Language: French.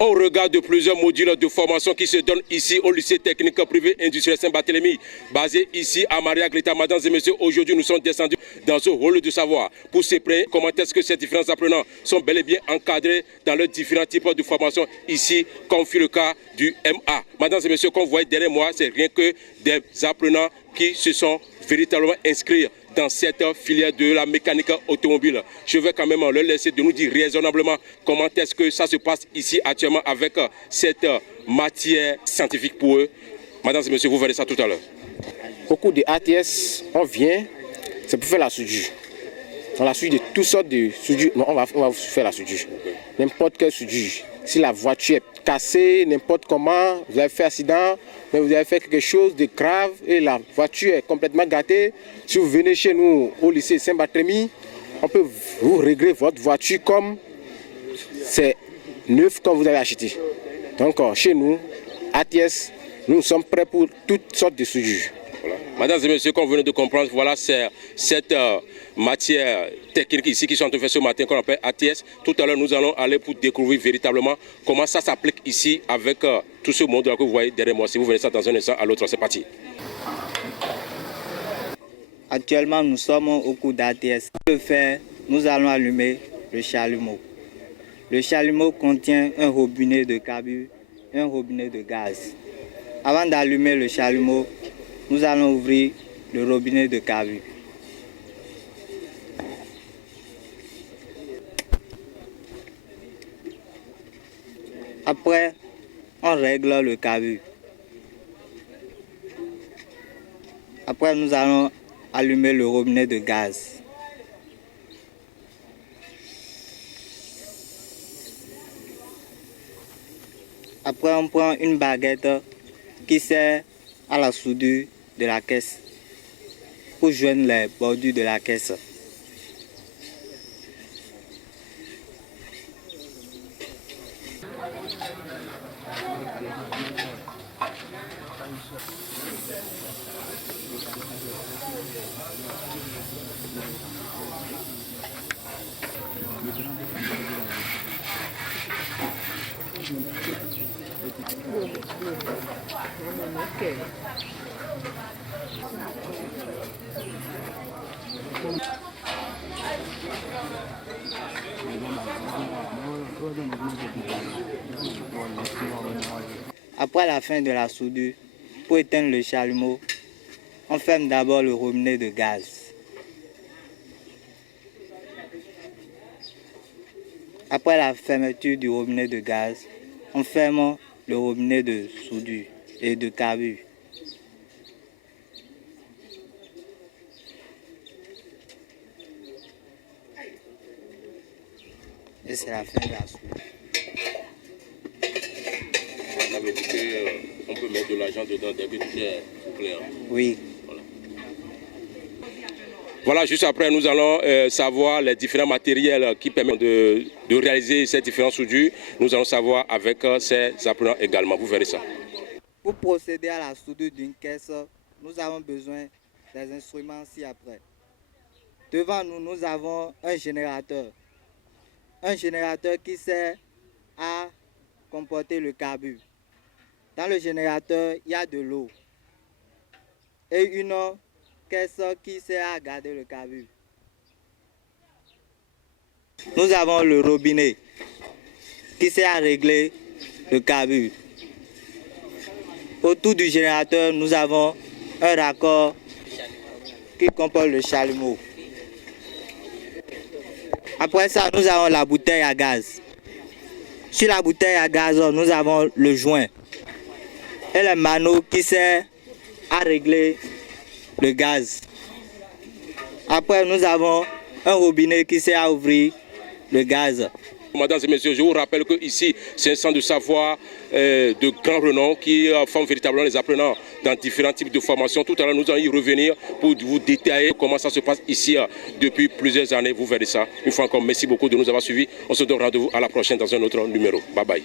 Au regard de plusieurs modules de formation qui se donnent ici au lycée technique privé industriel Saint-Barthélemy, basé ici à Mariagle-l'État. Mesdames et messieurs, aujourd'hui nous sommes descendus dans ce rôle de savoir pour se prendre comment est-ce que ces différents apprenants sont bel et bien encadrés dans leurs différents types de formation ici, comme fut le cas du MA. Mesdames et messieurs, comme vous voyez derrière moi, c'est rien que des apprenants qui se sont véritablement inscrits dans cette filière de la mécanique automobile. Je vais quand même leur laisser de nous dire raisonnablement comment est-ce que ça se passe ici actuellement avec cette matière scientifique pour eux. Mesdames et messieurs, vous verrez ça tout à l'heure. Au cours de ATS, on vient, c'est pour faire la soudure. On la soudure de toutes sortes de soudure. On va faire la soudure. N'importe quelle soudure. Si la voiture est cassée, n'importe comment, vous avez fait accident, mais vous avez fait quelque chose de grave et la voiture est complètement gâtée. Si vous venez chez nous au lycée Saint-Barthélemy, on peut vous régler votre voiture comme c'est neuf comme vous avez acheté. Donc chez nous, ATS, nous sommes prêts pour toutes sortes de soudures. Voilà. Mesdames et messieurs, comme vous venez de comprendre, voilà c'est cette matière technique ici qui sont en train de faire ce matin qu'on appelle ATS. Tout à l'heure, nous allons aller pour découvrir véritablement comment ça s'applique ici avec tout ce monde là que vous voyez derrière moi. Si vous verrez ça dans un instant à l'autre, c'est parti. Actuellement, nous sommes au cours d'ATS. Pour le faire, nous allons allumer le chalumeau. Le chalumeau contient un robinet de carbure et un robinet de gaz. Avant d'allumer le chalumeau, nous allons ouvrir le robinet de carbure. Après, on règle le carbure. Après, nous allons allumer le robinet de gaz. Après, on prend une baguette qui sert à la soudure de la caisse pour joindre les bordures de la caisse. Après la fin de la soudure, pour éteindre le chalumeau, on ferme d'abord le robinet de gaz. Après la fermeture du robinet de gaz, on ferme le robinet de soudure et de carbure. Et c'est la fin de la soudure. Ça veut dire qu'on peut mettre de l'argent dedans dès que tout est clair. Oui. Voilà, juste après, nous allons savoir les différents matériels qui permettent de réaliser ces différentes soudures. Nous allons savoir avec ces apprenants également. Vous verrez ça. Pour procéder à la soudure d'une caisse, nous avons besoin des instruments ci-après. Devant nous, nous avons un générateur. Un générateur qui sert à comporter le carbure. Dans le générateur, il y a de l'eau et une caisse qui sert à garder le carbure. Nous avons le robinet qui sert à régler le carbure. Autour du générateur, nous avons un raccord qui comporte le chalumeau. Après ça, nous avons la bouteille à gaz. Sur la bouteille à gaz, nous avons le joint et le mano qui sert à régler le gaz. Après, nous avons un robinet qui sert à ouvrir le gaz. Mesdames et messieurs, je vous rappelle que ici, c'est un centre de savoir de grand renom qui forme véritablement les apprenants dans différents types de formations. Tout à l'heure, nous allons y revenir pour vous détailler comment ça se passe ici depuis plusieurs années. Vous verrez ça. Une fois encore, merci beaucoup de nous avoir suivis. On se donne rendez-vous à la prochaine dans un autre numéro. Bye bye.